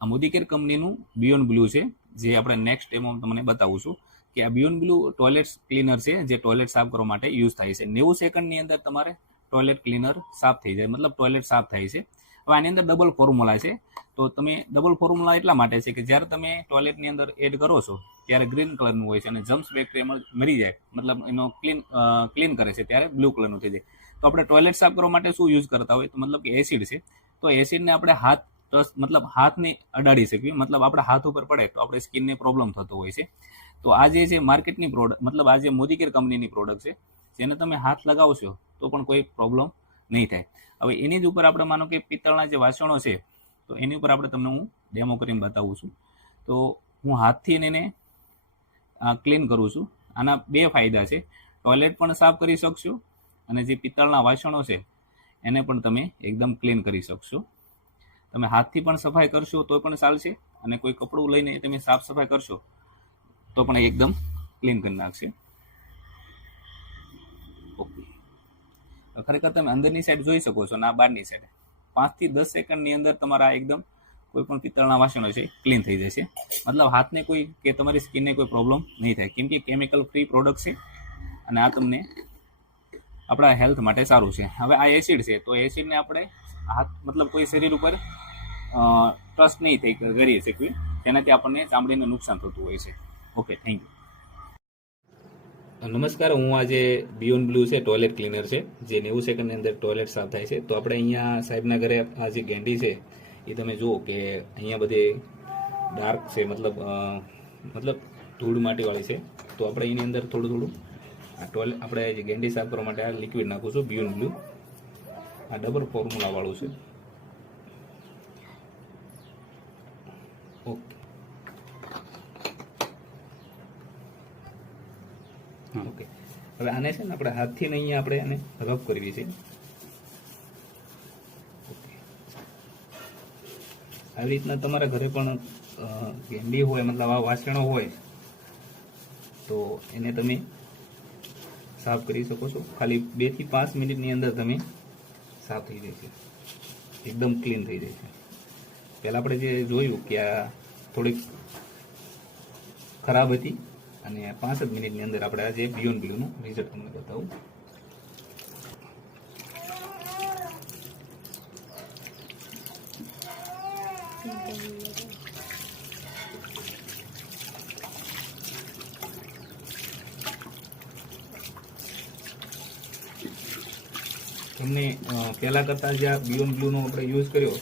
આ મોદીકેર કંપનીનું beyond blue છે, જે આપણે નેક્સ્ટ એમાં તમને બતાવું છું કે આ બિયોન્ડ બ્લુ ટોયલેટ ક્લીનર છે, જે ટોયલેટ સાફ કરવા માટે યુઝ થાય છે. નેવું સેકન્ડની અંદર તમારે ટોયલેટ ક્લીનર સાફ થઈ જાય, મતલબ ટોયલેટ સાફ થાય છે. હવે આની અંદર ડબલ ફોર્મ્યુલા છે. તો તમે ડબલ ફોર્મ્યુલા એટલા માટે છે કે જ્યારે તમે ટોયલેટની અંદર એડ કરો છો, ત્યારે ગ્રીન કલરનું હોય છે અને જમ્સ બેક્ટેરિયા મરી જાય. મતલબ એનો ક્લીન ક્લીન કરે છે, ત્યારે બ્લુ કલરનું થઈ જાય. તો આપણે ટોયલેટ સાફ કરવા માટે શું યુઝ કરતા હોય? તો મતલબ કે એસિડ છે. તો એસિડને આપણે હાથ ટ્રસ મતલબ હાથને અડાડી શકીએ. મતલબ આપણા હાથ ઉપર પડે તો આપણે સ્કિનને પ્રોબ્લેમ થતો હોય છે. તો આ જે છે માર્કેટની પ્રોડક્ટ મતલબ આ જે મોદીકેર કંપનીની પ્રોડક્ટ છે, જેને તમે હાથ લગાવશો તો પણ કોઈ પ્રોબ્લેમ નહીં થાય. હવે એની જ ઉપર આપણે માનો કે પિત્તળના જે વાસણો છે, તો એની ઉપર આપણે તમને હું ડેમો કરીને બતાવું છું. તો હું હાથથી એને ક્લીન કરું છું. આના બે ફાયદા છે. ટોયલેટ પણ સાફ કરી શકશો અને જે પિત્તળના વાસણો છે, એને પણ તમે એકદમ ક્લીન કરી શકશો. તમે હાથથી પણ સફાઈ કરશો તો પણ ચાલશે અને કોઈ કપડું લઈને તમે સાફ સફાઈ કરશો તો પણ એકદમ ક્લીન કરી નાખશે. ઓકે ખરેખર તમે અંદરની સાઈડ જોઈ શકો છો ના બહારની સાઈડ પાંચથી દસ સેકન્ડની અંદર તમારા એકદમ કોઈ પણ પિત્તળના વાસણો છે ક્લીન થઈ જશે. મતલબ હાથને કોઈ કે તમારી સ્કિનને કોઈ પ્રોબ્લેમ નહીં થાય. કેમ કે કેમિકલ ફ્રી પ્રોડક્ટ છે અને આ તમને આપણા હેલ્થ માટે સારું છે. હવે આ એસિડ છે. તો એસિડને આપણે હાથ, મતલબ કોઈ શરીર ઉપર ટ્રસ્ટ નહીં થઈ કરી શકીએ તેનાથી આપણને ચામડીને નુકસાન થતું હોય છે. ઓકે થેન્ક યુ નમસ્કાર, હું આજે બિયોન્ડ બ્લુ છે ટોયલેટ ક્લીનર છે, જે નેવું સેકન્ડની અંદર ટોયલેટ સાફ થાય છે. તો આપણે અહીંયા સાહેબના ઘરે આ જે ગેંડી છે, એ તમે જુઓ કે અહીંયા બધે ડાર્ક છે, મતલબ મતલબ ધૂળ માટીવાળી છે. તો આપણે એની અંદર થોડું થોડું આ ટોયલેટ આપણે જે ગેંડી સાફ કરવા માટે આ લિક્વિડ નાખું છું બિયોન્ડ બ્લુ આ ડબલ ફોર્મ્યુલા વાળું છે. ઓકે. હા. ઓકે. હવે આને છે ને આપણે હાથથી ને અહીંયા આપણે આને રબ કરવી છે. ઓકે. આવી રીતના તમારા ઘરે પણ ગેંડી હોય મતલબ આ વાસણો હોય તો એને તમે સાફ કરી શકો છો. ખાલી બેથી પાંચ મિનિટની અંદર તમે સાફ થઈ જાય છે. એકદમ ક્લીન થઈ જાય છે. પહેલાં આપણે જે જોયું કે આ થોડીક ખરાબ હતી અને પાંચ જ મિનિટની અંદર આપણે આજે બિયોન બ્લુનું રિઝલ્ટ તમને બતાવું. તમને અ, પહેલા કરતાં જે આ બિયોન્ડ બ્લુનો આપણે યુઝ કર્યો.